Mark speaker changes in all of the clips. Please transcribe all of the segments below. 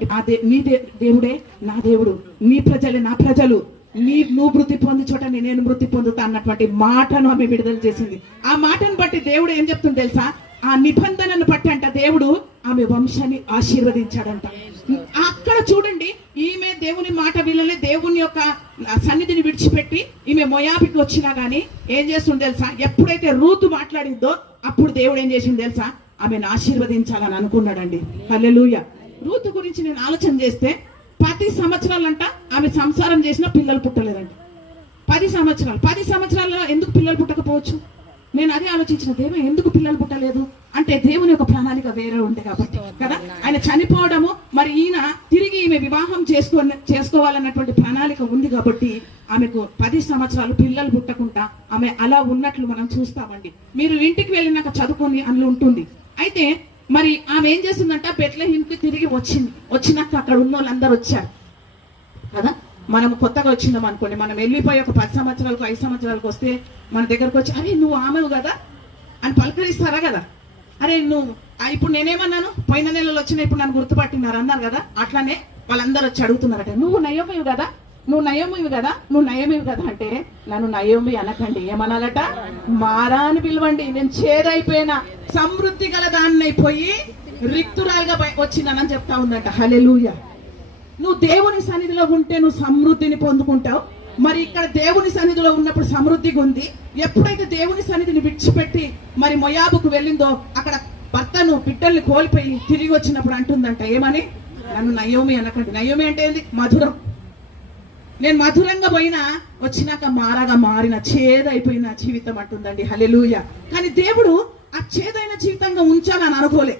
Speaker 1: ఆ they they దేవుడే నా దేవుడు మీ ప్రజలే నా ప్రజలు. నీ నువ్వు మృతి పొందు చోట నేను మృతి పొందుతా అన్నటువంటి మాటను ఆమె విడుదల చేసింది. ఆ మాటను బట్టి దేవుడు ఏం చెప్తుంది తెలుసా? ఆ నిబంధనను బట్టి అంట దేవుడు ఆమె వంశాన్ని ఆశీర్వదించాడంట. అక్కడ చూడండి ఈమె దేవుని మాట వినలే దేవుని యొక్క సన్నిధిని విడిచిపెట్టి ఈమె మొయాబికి వచ్చినా గానీ ఏం చేస్తుంది తెలుసా? ఎప్పుడైతే రూతు మాట్లాడిందో అప్పుడు దేవుడు ఏం చేసింది తెలుసా? ఆమెను ఆశీర్వదించాలని అనుకున్నాడండి. హల్లెలూయా. రూతు గురించి నేను ఆలోచన చేస్తే పది సంవత్సరాలంట ఆమె సంసారం చేసినా పిల్లలు పుట్టలేదంట. పది సంవత్సరాలు. పది సంవత్సరాల ఎందుకు పిల్లలు పుట్టకపోవచ్చు? నేను అదే ఆలోచించిన దేవం ఎందుకు పిల్లలు పుట్టలేదు? అంటే దేవుని యొక్క ప్రణాళిక వేరే ఉంది కాబట్టి కదా? ఆయన చనిపోవడము మరి ఈయన తిరిగి ఈమె వివాహం చేసుకో చేసుకోవాలన్నటువంటి ప్రణాళిక ఉంది కాబట్టి ఆమెకు పది సంవత్సరాలు పిల్లలు పుట్టకుండా ఆమె అలా ఉన్నట్లు మనం చూస్తామండి. మీరు ఇంటికి వెళ్ళినాక చదువుకొని అందులో ఉంటుంది. అయితే మరి ఆమె ఏం చేసిందంట బెట్లహింకి తిరిగి వచ్చింది. వచ్చినాక అక్కడ ఉన్న వాళ్ళందరూ వచ్చారు. కదా? మనం కొత్తగా వచ్చిందాం అనుకోండి. మనం వెళ్ళిపోయి ఒక పది సంవత్సరాలకు ఐదు సంవత్సరాలకు వస్తే మన దగ్గరకు వచ్చి అరే నువ్వు ఆమెవు కదా? అని పలకరిస్తారా కదా? అరే నువ్వు ఇప్పుడు నేనేమన్నాను? పోయిన నెలలో వచ్చిన ఇప్పుడు నన్ను గుర్తుపట్టినారు అన్నారు కదా? అట్లానే వాళ్ళందరూ వచ్చి అడుగుతున్నారట నువ్వు నయోమివి కదా? నువ్వు నయోమివి కదా? నువ్వు నయమివి కదా అంటే నన్ను నయోమి అనకండి. ఏమనాలట? మారా అని పిలవండి. నేను చేదైపోయినా. సమృద్ధి గల దాన్ని అయిపోయి రిక్తురాలుగా బయ- వచ్చినానని చెప్తా ఉందంట హలెలుయ నువ్వు దేవుని సన్నిధిలో ఉంటే నువ్వు సమృద్ధిని పొందుకుంటావు. మరి ఇక్కడ దేవుని సన్నిధిలో ఉన్నప్పుడు సమృద్ధిగా ఉంది ఎప్పుడైతే దేవుని సన్నిధిని విడిచిపెట్టి మరి మొయాబుకు వెళ్ళిందో అక్కడ భర్తను బిడ్డల్ని కోల్పోయి తిరిగి వచ్చినప్పుడు అంటుందంట. ఏమని? నన్ను నయోమి అనకండి. నయోమి అంటే ఏంది? మధురం. నేను మధురంగా పోయినా వచ్చినాక మారగా మారిన చేదైపోయిన జీవితం అంటుందండి. హలెలూయ కానీ దేవుడు ఆ చేదైన జీవితంగా ఉంచాలని అనుకోలే.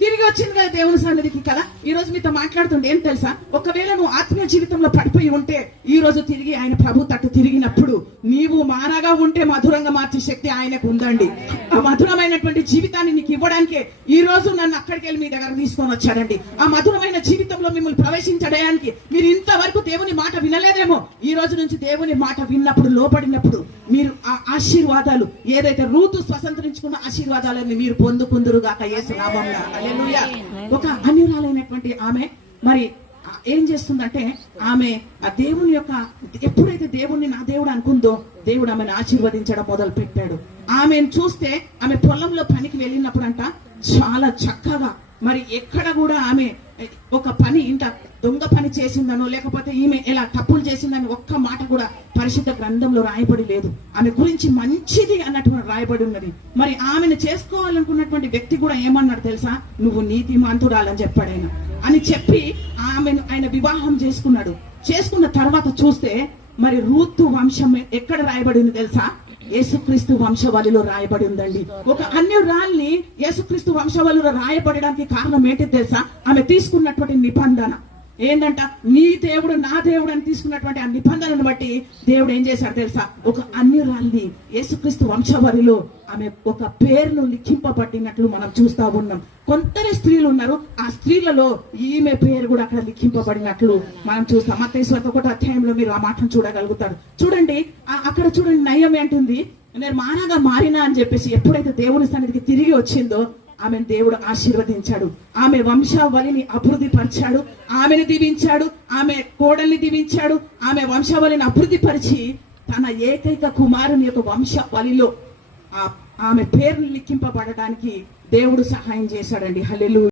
Speaker 1: తిరిగి వచ్చింది కదా దేవుని సన్నిధికి కదా? ఈ రోజు మీతో మాట్లాడుతుంటే ఏం తెలుసా? ఒకవేళ నువ్వు ఆత్మీయ జీవితంలో పడిపోయి ఉంటే ఈ రోజు తిరిగి ఆయన ప్రభు తట్టు తిరిగినప్పుడు నీవు మానగా ఉంటే మధురంగా మార్చే శక్తి ఆయనకు ఉందండి. ఆ మధురమైనటువంటి జీవితాన్ని నీకు ఇవ్వడానికే ఈ రోజు నన్ను అక్కడికి వెళ్ళి మీ దగ్గర తీసుకొని వచ్చాడండి. ఆ మధురమైన జీవితంలో మిమ్మల్ని ప్రవేశించడానికి మీరు ఇంతవరకు దేవుని మాట వినలేదేమో. ఈ రోజు నుంచి దేవుని మాట విన్నప్పుడు లోపడినప్పుడు మీరు ఆ ఆశీర్వాదాలు ఏదైతే రూతు స్వతంత్రించుకున్న ఆశీర్వాదాలని మీరు పొందుకుందురు గాక యేసు నామంలో. ఒక అన్యురాలైనటువంటి ఆమె. మరి ఏం చేస్తుందంటే ఆమె ఆ దేవుని యొక్క ఎప్పుడైతే దేవుణ్ణి నా దేవుడు అనుకుందో దేవుడు ఆమెను ఆశీర్వదించడం మొదలు పెట్టాడు ఆమెను చూస్తే ఆమె పొలంలో పనికి వెళ్ళినప్పుడు అంట చాలా చక్కగా మరి ఎక్కడ కూడా ఆమె ఒక పని ఇంత దొంగ పని చేసిందనో లేకపోతే ఈమె ఎలా తప్పులు చేసిందని ఒక్క మాట కూడా పరిశుద్ధ గ్రంథంలో రాయబడి లేదు. ఆమె గురించి మంచిది అన్నటువంటి రాయబడి ఉన్నది. మరి ఆమెను చేసుకోవాలనుకున్నటువంటి వ్యక్తి కూడా ఏమన్నాడు తెలుసా? నువ్వు నీతి మంతురాలని చెప్పాడు ఆయన అని చెప్పి ఆమెను ఆయన వివాహం చేసుకున్నాడు. చేసుకున్న తర్వాత చూస్తే మరి రూతు వంశం ఎక్కడ రాయబడి ఉంది తెలుసా? యేసుక్రీస్తు వంశవలిలో రాయబడి ఉందండి. ఒక అన్యురాల్ని యేసుక్రీస్తు వంశవలిలో రాయబడడానికి కారణం ఏంటి తెలుసా? ఆమె తీసుకున్నటువంటి నిబంధన. ఏంటంట నీ దేవుడు నా దేవుడు అని తీసుకున్నటువంటి ఆ నిబంధనను బట్టి దేవుడు ఏం చేశాడు తెలుసా? ఒక అన్యురాల్ని యేసుక్రీస్తు వంశవరిలో ఆమె ఒక పేరును లిఖింపబడినట్లు మనం చూస్తా ఉన్నాం. కొందరు స్త్రీలు ఉన్నారు. ఆ స్త్రీలలో ఈమె పేరు కూడా అక్కడ లిఖింపబడినట్లు మనం చూస్తాం. మత్తేశ్వర ఒకటి అధ్యాయంలో మీరు ఆ మాటను చూడగలుగుతారు. చూడండి ఆ- అక్కడ చూడండి నయం ఏంటుంది? నేను మానగా మారినా అని చెప్పేసి ఎప్పుడైతే దేవుని సన్నిధికి తిరిగి వచ్చిందో ఆమెను దేవుడు ఆశీర్వదించాడు. ఆమె వంశావళిని అభివృద్ధి పరిచాడు ఆమెను దీవించాడు. ఆమె కోడల్ని దీవించాడు. ఆమె వంశావళిని అభివృద్ధి పరిచి తన ఏకైక కుమారుని యొక్క వంశావళిలో ఆ- ఆమె పేరును లిఖింపబడడానికి దేవుడు సహాయం చేశాడండి. హలెలు